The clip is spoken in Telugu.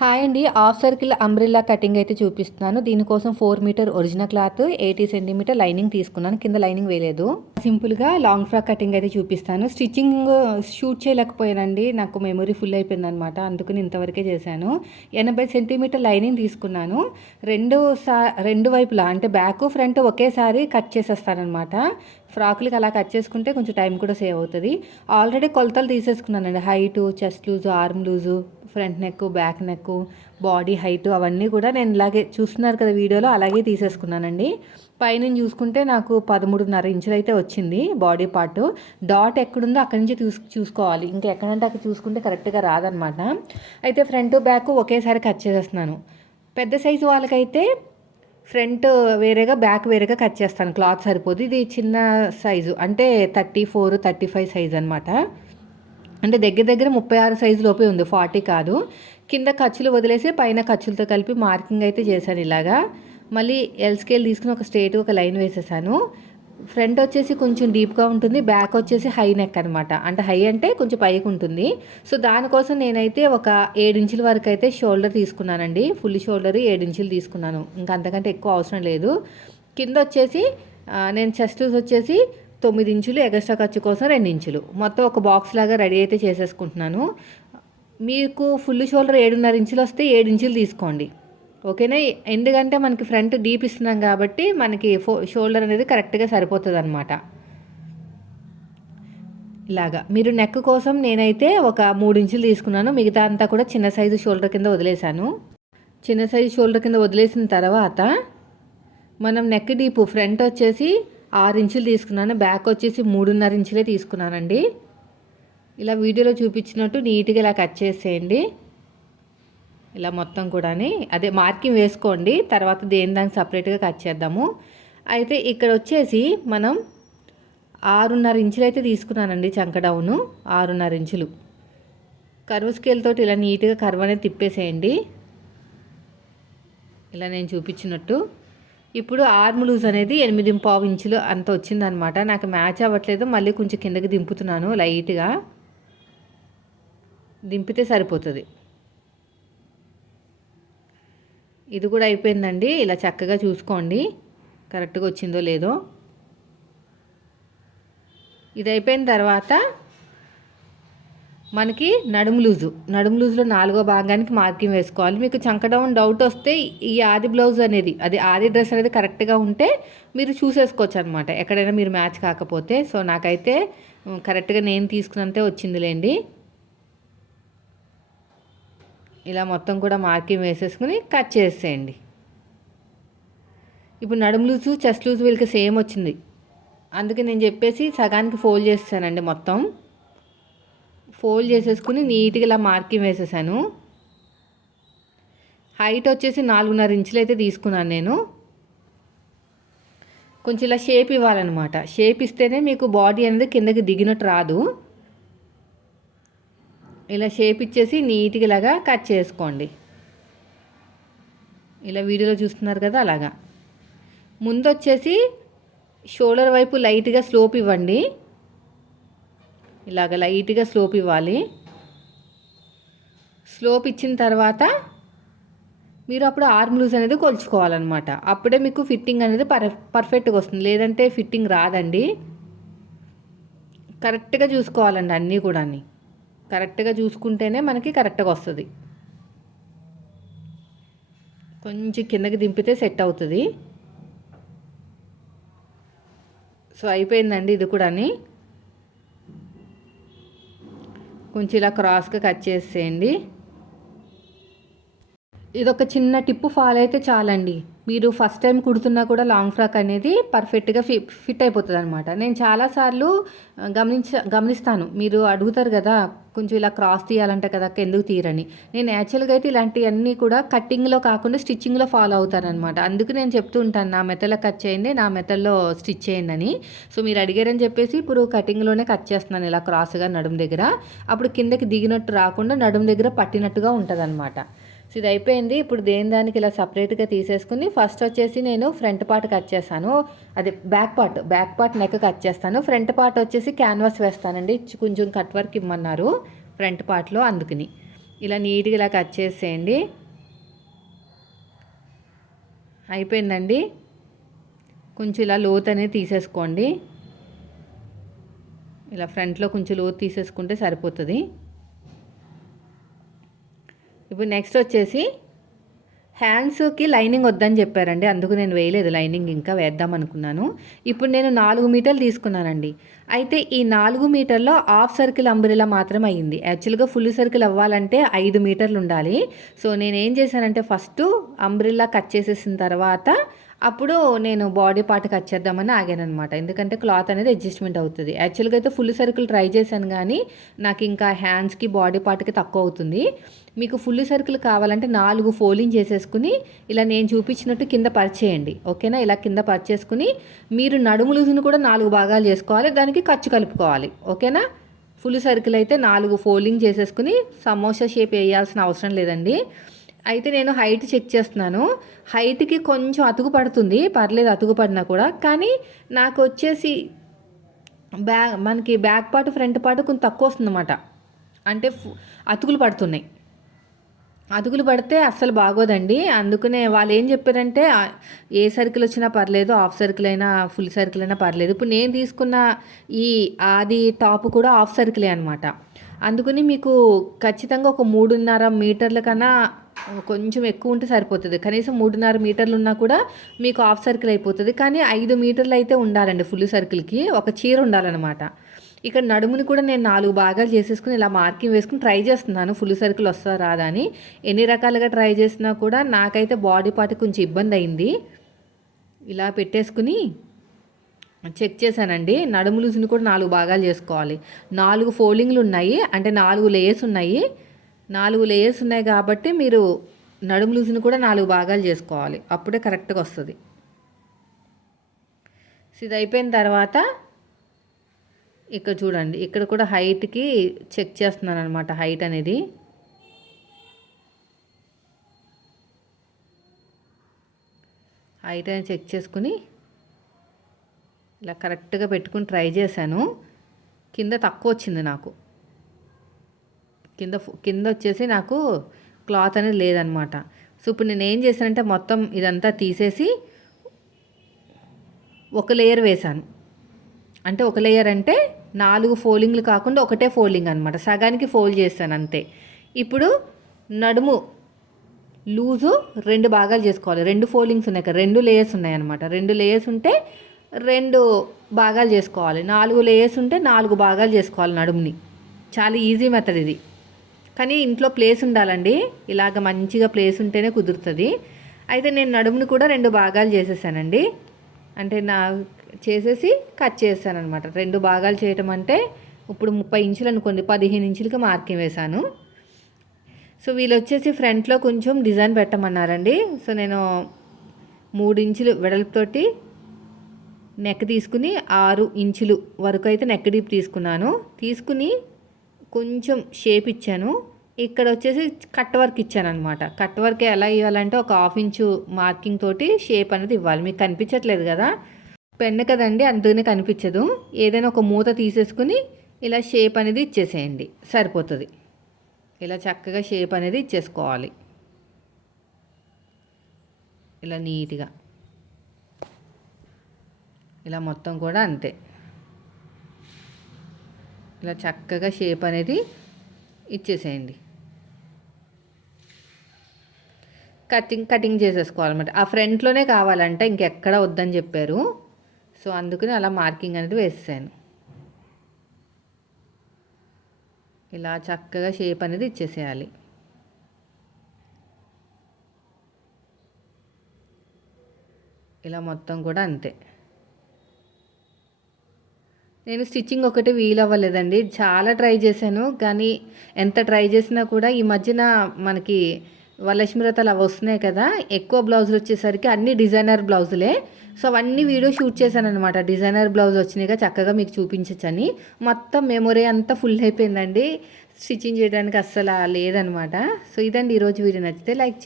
హాయ్ అండి. హాఫ్ సర్కిల్ అంబ్రిల్లా కటింగ్ అయితే చూపిస్తున్నాను. దీనికోసం four metre original cloth eighty centimetre lining తీసుకున్నాను. కింద లైనింగ్ వేయలేదు. సింపుల్గా లాంగ్ ఫ్రాక్ కటింగ్ అయితే చూపిస్తాను. స్టిచ్చింగ్ షూట్ చేయలేకపోయానండి. నాకు మెమొరీ ఫుల్ అయిపోయింది అనమాట అందుకని ఇంతవరకే చేశాను. ఎనభై సెంటీమీటర్ లైనింగ్ తీసుకున్నాను. రెండు సా రెండు వైపులా అంటే బ్యాక్ ఫ్రంట్ ఒకేసారి కట్ చేసేస్తానమాట ఫ్రాక్లకి అలా కట్ చేసుకుంటే కొంచెం టైం కూడా సేవ్ అవుతుంది. ఆల్రెడీ కొలతలు తీసేసుకున్నానండి. Height chest loose arm loose. Front neck back neck body height అవన్నీ కూడా నేను ఇలాగే చూస్తున్నారు కదా వీడియోలో అలాగే తీసేసుకున్నానండి. పైనుంచి చూసుకుంటే నాకు పదమూడున్నర ఇంచులు అయితే వచ్చింది బాడీ పార్ట్. డాట్ ఎక్కడుందో అక్కడి నుంచి చూసు చూసుకోవాలి. ఇంకా ఎక్కడంటే అక్కడ చూసుకుంటే కరెక్ట్గా రాదనమాట అయితే ఫ్రంట్ బ్యాక్ ఒకేసారి కట్ చేసేస్తున్నాను. పెద్ద సైజు వాళ్ళకైతే ఫ్రంట్ వేరేగా బ్యాక్ వేరేగా కట్ చేస్తాను. క్లాత్ సరిపోదు. ఇది చిన్న సైజు. అంటే thirty four thirty five size అనమాట అంటే దగ్గర దగ్గర ముప్పై ఆరు సైజు లోపే ఉంది. ఫార్టీ కాదు. కింద ఖర్చులు వదిలేసి పైన ఖర్చులతో కలిపి మార్కింగ్ అయితే చేశాను ఇలాగా. మళ్ళీ ఎల్ స్కేల్ తీసుకుని ఒక స్ట్రేట్ ఒక లైన్ వేసేసాను. ఫ్రంట్ వచ్చేసి కొంచెం డీప్గా ఉంటుంది. బ్యాక్ వచ్చేసి హై నెక్ అనమాట అంటే హై అంటే కొంచెం పైకి ఉంటుంది. సో దానికోసం నేనైతే ఒక ఏడించుల వరకు అయితే షోల్డర్ తీసుకున్నానండి. ఫుల్ షోల్డర్ ఇంచులు తీసుకున్నాను. ఇంకా అంతకంటే ఎక్కువ అవసరం లేదు. కింద వచ్చేసి నేను చెస్ట్ వచ్చేసి తొమ్మిది ఇంచులు ఎగస్ట్రా ఖర్చు కోసం రెండు ఇంచులు. మొత్తం ఒక బాక్స్ లాగా రెడీ అయితే చేసేసుకుంటున్నాను. మీకు ఫుల్ షోల్డర్ ఏడున్నర ఇంచులు వస్తే ఏడు ఇంచులు తీసుకోండి. ఓకేనా? ఎందుకంటే మనకి ఫ్రంట్ డీప్ ఇస్తున్నాం కాబట్టి మనకి ఫో షోల్డర్ అనేది కరెక్ట్గా సరిపోతుంది అనమాట ఇలాగా. మీరు నెక్ కోసం నేనైతే ఒక మూడు ఇంచులు తీసుకున్నాను. మిగతా అంతా కూడా చిన్న సైజు షోల్డర్ కింద వదిలేశాను. చిన్న సైజు షోల్డర్ కింద వదిలేసిన తర్వాత మనం నెక్ డీపు ఫ్రంట్ వచ్చేసి ఆరు ఇంచులు తీసుకున్నాను. బ్యాక్ వచ్చేసి మూడున్నర ఇంచులే తీసుకున్నానండి. ఇలా వీడియోలో చూపించినట్టు నీట్గా ఇలా కట్ చేసేయండి. ఇలా మొత్తం కూడా అదే మార్కింగ్ వేసుకోండి. తర్వాత దేని దానికి సపరేట్గా కట్ చేద్దాము. అయితే ఇక్కడ వచ్చేసి మనం ఆరున్నర ఇంచులు అయితే తీసుకున్నానండి చంకడౌను ఆరున్నర ఇంచులు. కర్వ్ స్కేల్ తోటి ఇలా నీట్గా కర్వ్ అనేది తిప్పేసేయండి. ఇలా నేను చూపించినట్టు. ఇప్పుడు ఆర్మ్ లూజ్ అనేది ఎనిమిది పావు ఇంచులు అంత వచ్చిందనమాట. నాకు మ్యాచ్ అవ్వట్లేదు మళ్ళీ కొంచెం కిందకి దింపుతున్నాను లైట్గా. దింపితే సరిపోతుంది. ఇది కూడా అయిపోయిందండి ఇలా చక్కగా చూసుకోండి. కరెక్ట్గా వచ్చిందో లేదో. ఇది అయిపోయిన తర్వాత మనకి నడుము లూజు. నడుము లూజులో నాలుగో భాగానికి మార్కింగ్ వేసుకోవాలి. మీకు చంకడౌన్ డౌట్ వస్తే ఈ ఆది బ్లౌజ్ అనేది అది ఆది డ్రెస్ అనేది కరెక్ట్గా ఉంటే మీరు చూసేసుకోవచ్చు అనమాట ఎక్కడైనా మీరు మ్యాచ్ కాకపోతే. సో నాకైతే కరెక్ట్గా నేను తీసుకున్నంతే వచ్చిందిలేండి. ఇలా మొత్తం కూడా మార్కింగ్ వేసేసుకుని కట్ చేసేయండి. ఇప్పుడు నడుము లూజు చెస్ట్ లూజు వీళ్ళకి సేమ్ వచ్చింది. అందుకే నేను చెప్పేసి సగానికి ఫోల్డ్ చేస్తానండి మొత్తం. ఫోల్డ్ చేసేసుకుని నీట్గా ఇలా మార్కింగ్ వేసేసాను. హైట్ వచ్చేసి నాలుగున్నర ఇంచులు అయితే తీసుకున్నాను నేను. కొంచెం ఇలా షేప్ ఇవ్వాలన్నమాట. షేప్ ఇస్తేనే మీకు బాడీ అనేది కిందకి దిగినట్టు రాదు. ఇలా షేప్ ఇచ్చేసి నీట్గా ఇలాగా కట్ చేసుకోండి. ఇలా వీడియోలో చూస్తున్నారు కదా అలాగా. ముందు వచ్చేసి షోల్డర్ వైపు లైట్గా స్లోప్ ఇవ్వండి. ఇలాగ లైట్గా స్లోప్ ఇవ్వాలి. స్లోప్ ఇచ్చిన తర్వాత మీరు అప్పుడు ఆర్మ్ లూజ్ అనేది కొలుచుకోవాలన్నమాట. అప్పుడే మీకు ఫిట్టింగ్ అనేది పర్ పర్ఫెక్ట్గా వస్తుంది. లేదంటే ఫిట్టింగ్ రాదండి. కరెక్ట్గా చూసుకోవాలండి అన్నీ కూడా కరెక్ట్గా చూసుకుంటేనే మనకి కరెక్ట్గా వస్తుంది. కొంచెం కిందకి దింపితే సెట్ అవుతుంది. సో అయిపోయిందండి ఇది కూడా కొంచెం ఇలా క్రాస్గా కట్ చేసేయండి. ఇది ఒక చిన్న టిప్పు ఫాలో అయితే చాలండి. మీరు ఫస్ట్ టైం కుడుతున్నా కూడా లాంగ్ ఫ్రాక్ అనేది పర్ఫెక్ట్గా ఫి ఫిట్ అయిపోతుంది అనమాట నేను చాలాసార్లు గమనించ గమనిస్తాను. మీరు అడుగుతారు కదా కొంచెం ఇలా క్రాస్ తీయాలంటే కదా ఎందుకు తీరని నేను యాక్చువల్గా అయితే ఇలాంటివన్నీ కూడా కట్టింగ్లో కాకుండా స్టిచ్చింగ్లో ఫాలో అవుతారనమాట అందుకు నేను చెప్తూ ఉంటాను నా మెథడ్లో కట్ చేయండి నా మెథడ్లో స్టిచ్ చేయండి అని. సో మీరు అడిగారని చెప్పేసి ఇప్పుడు కటింగ్లోనే కట్ చేస్తున్నాను ఇలా క్రాస్గా నడుము దగ్గర. అప్పుడు కిందకి దిగినట్టు రాకుండా నడుము దగ్గర పట్టినట్టుగా ఉంటుంది అనమాట సో ఇది అయిపోయింది. ఇప్పుడు దేని దానికి ఇలా సపరేట్గా తీసేసుకుని ఫస్ట్ వచ్చేసి నేను ఫ్రంట్ పార్ట్ కట్ చేస్తాను. అదే back part back part neck cut చేస్తాను. ఫ్రంట్ పార్ట్ వచ్చేసి క్యాన్వాస్ వేస్తానండి. కొంచెం కట్ వర్క్ ఇమ్మన్నారు ఫ్రంట్ పార్ట్లో అందుకని. ఇలా నీట్గా ఇలా కట్ చేసేయండి. అయిపోయిందండి. కొంచెం ఇలా లోత్ అనేది తీసేసుకోండి. ఇలా ఫ్రంట్లో కొంచెం లోతు తీసేసుకుంటే సరిపోతుంది. ఇప్పుడు నెక్స్ట్ వచ్చేసి హ్యాండ్స్కి లైనింగ్ వద్దని చెప్పారండి. అందుకు నేను వేయలేదు లైనింగ్ ఇంకా వేద్దాం అనుకున్నాను. ఇప్పుడు నేను నాలుగు మీటర్లు తీసుకున్నానండి. అయితే ఈ నాలుగు మీటర్లో హాఫ్ సర్కిల్ అంబ్రిలా మాత్రం అయ్యింది. యాక్చువల్గా ఫుల్ సర్కిల్ అవ్వాలంటే ఐదు మీటర్లు ఉండాలి. సో నేను ఏం చేశానంటే ఫస్ట్ అంబ్రిల్లా కట్ చేసేసిన తర్వాత అప్పుడు నేను బాడీ పార్ట్ కట్ చేద్దామని ఆగాను అనమాట ఎందుకంటే క్లాత్ అనేది అడ్జస్ట్మెంట్ అవుతుంది. యాక్చువల్గా అయితే ఫుల్ సర్కిల్ ట్రై చేశాను కానీ నాకు ఇంకా హ్యాండ్స్కి బాడీ పార్ట్కి తక్కువ అవుతుంది. మీకు ఫుల్ సర్కిల్ కావాలంటే నాలుగు ఫోల్డింగ్ చేసేసుకుని ఇలా నేను చూపించినట్టు కింద పరిచేయండి. ఓకేనా ఇలా కింద పరిచేసుకుని మీరు నడుము లూజును కూడా నాలుగు భాగాలు చేసుకోవాలి. దానికి ఖర్చు కలుపుకోవాలి. ఓకేనా ఫుల్ సర్కిల్ అయితే నాలుగు ఫోల్డింగ్ చేసేసుకుని సమోసా షేప్ వేయాల్సిన అవసరం లేదండి. అయితే నేను హైట్ చెక్ చేస్తున్నాను. హైట్కి కొంచెం అతుకు పడుతుంది. పర్లేదు అతుకు పడినా కూడా. కానీ నాకు వచ్చేసి బ్యాక్ మనకి బ్యాక్ పార్ట్ ఫ్రంట్ పార్ట్ కొంచెం తక్కువ వస్తుందన్నమాట. అంటే అతుకులు పడుతున్నాయి. అతుకులు పడితే అస్సలు బాగోదండి. అందుకనే వాళ్ళు ఏం చెప్పారంటే ఏ సర్కిల్ వచ్చినా పర్లేదు హాఫ్ సర్కిల్ అయినా ఫుల్ సర్కిల్ అయినా పర్లేదు. ఇప్పుడు నేను తీసుకున్న ఈ ఆది టాప్ కూడా హాఫ్ సర్కిలే అనమాట అందుకని మీకు ఖచ్చితంగా ఒక మూడున్నర మీటర్ల కన్నా కొంచెం ఎక్కువ ఉంటే సరిపోతుంది. కనీసం మూడున్నర మీటర్లు ఉన్నా కూడా మీకు హాఫ్ సర్కిల్ అయిపోతుంది. కానీ ఐదు మీటర్లు అయితే ఉండాలండి ఫుల్ సర్కిల్కి. ఒక చీర ఉండాలన్నమాట. ఇక్కడ నడుముని కూడా నేను నాలుగు భాగాలు చేసేసుకుని ఇలా మార్కింగ్ వేసుకుని ట్రై చేస్తున్నాను. ఫుల్ సర్కిల్ వస్తా రాదా అని. ఎన్ని రకాలుగా ట్రై చేసినా కూడా నాకైతే బాడీ పార్ట్ కొంచెం ఇబ్బంది అయింది. ఇలా పెట్టేసుకుని చెక్ చేశానండి. నడుము లూజుని కూడా నాలుగు భాగాలు చేసుకోవాలి. నాలుగు ఫోల్డింగ్లు ఉన్నాయి. అంటే నాలుగు లేయర్స్ ఉన్నాయి. నాలుగు లేయర్స్ ఉన్నాయి కాబట్టి మీరు నడుము లూజుని కూడా నాలుగు భాగాలు చేసుకోవాలి. అప్పుడే కరెక్ట్గా వస్తుంది. ఇది అయిపోయిన తర్వాత ఇక్కడ చూడండి. ఇక్కడ కూడా హైట్కి చెక్ చేస్తున్నాను అనమాట హైట్ అనేది. హైట్ అనేది చెక్ చేసుకుని ఇలా కరెక్ట్గా పెట్టుకుని ట్రై చేశాను. కింద తక్కువ వచ్చింది నాకు. కింద కింద వచ్చేసి నాకు క్లాత్ అనేది లేదనమాట. సో ఇప్పుడు నేను ఏం చేశానంటే మొత్తం ఇదంతా తీసేసి ఒక లేయర్ వేశాను. అంటే ఒక లేయర్ అంటే నాలుగు ఫోల్డింగ్లు కాకుండా ఒకటే ఫోల్డింగ్ అనమాట. సగానికి ఫోల్డ్ చేస్తాను అంతే. ఇప్పుడు నడుము లూజు రెండు భాగాలు చేసుకోవాలి. రెండు ఫోల్డింగ్స్ ఉన్నాయి కదా రెండు లేయర్స్ ఉన్నాయన్నమాట. రెండు లేయర్స్ ఉంటే రెండు భాగాలు చేసుకోవాలి. నాలుగు లేయర్స్ ఉంటే నాలుగు భాగాలు చేసుకోవాలి నడుముని. చాలా ఈజీ మెథడ్ ఇది. కానీ ఇంట్లో ప్లేస్ ఉండాలండి. ఇలాగ మంచిగా ప్లేస్ ఉంటేనే కుదురుతుంది. అయితే నేను నడుముని కూడా రెండు భాగాలు చేసేసానండి. అంటే నా చేసేసి కట్ చేస్తాను అనమాట రెండు భాగాలు చేయటం అంటే ఇప్పుడు ముప్పై ఇంచులు అనుకోండి పదిహేను ఇంచులకి మార్కింగ్ వేశాను. సో వీళ్ళు వచ్చేసి ఫ్రంట్లో కొంచెం డిజైన్ పెట్టమన్నారండి. సో నేను మూడు ఇంచులు వెడల్పుతోటి నెక్ తీసుకుని ఆరు ఇంచులు వరకు అయితే నెక్ డీప్ తీసుకున్నాను. తీసుకుని కొంచెం షేప్ ఇచ్చాను. ఇక్కడ వచ్చేసి కట్ వర్క్ ఇచ్చాను అనమాట కట్ వర్క్ ఎలా ఇవ్వాలంటే ఒక హాఫ్ ఇంచు మార్కింగ్ తోటి షేప్ అనేది ఇవ్వాలి. మీకు కనిపించట్లేదు కదా? పెన్ను కదండి అందుకనే కనిపించదు. ఏదైనా ఒక మూత తీసేసుకుని ఇలా షేప్ అనేది ఇచ్చేసేయండి. సరిపోతుంది. ఇలా చక్కగా షేప్ అనేది ఇచ్చేసుకోవాలి. ఇలా నీట్గా ఇలా మొత్తం కూడా అంతే. ఇలా చక్కగా షేప్ అనేది ఇచ్చేసేయండి. కటింగ్ కటింగ్ చేసేసుకోవాలన్నమాట. ఆ ఫ్రంట్లోనే కావాలంటే ఇంకెక్కడ వద్దని చెప్పారు. సో అందుకని అలా మార్కింగ్ అనేది వేసాను ఇలా చక్కగా షేప్ అనేది ఇచ్చేసేయాలి. ఇలా మొత్తం కూడా అంతే. నేను స్టిచ్చింగ్ ఒకటి వీల్ అవ్వలేదండి చాలా ట్రై చేశాను. కానీ ఎంత ట్రై చేసినా కూడా ఈ మధ్యన మనకి వరలక్ష్మి వ్రతాలు అవి వస్తున్నాయి కదా. ఎక్కువ బ్లౌజులు వచ్చేసరికి అన్ని డిజైనర్ బ్లౌజులే. సో అవన్నీ వీడియో షూట్ చేశాను అనమాట డిజైనర్ బ్లౌజ్ వచ్చినాయిగా చక్కగా మీకు చూపించచ్చని. మొత్తం మెమొరీ అంతా ఫుల్ అయిపోయిందండి. స్టిచ్చింగ్ చేయడానికి అస్సలు లేదనమాట సో ఇదండి ఈరోజు వీడియో. నచ్చితే లైక్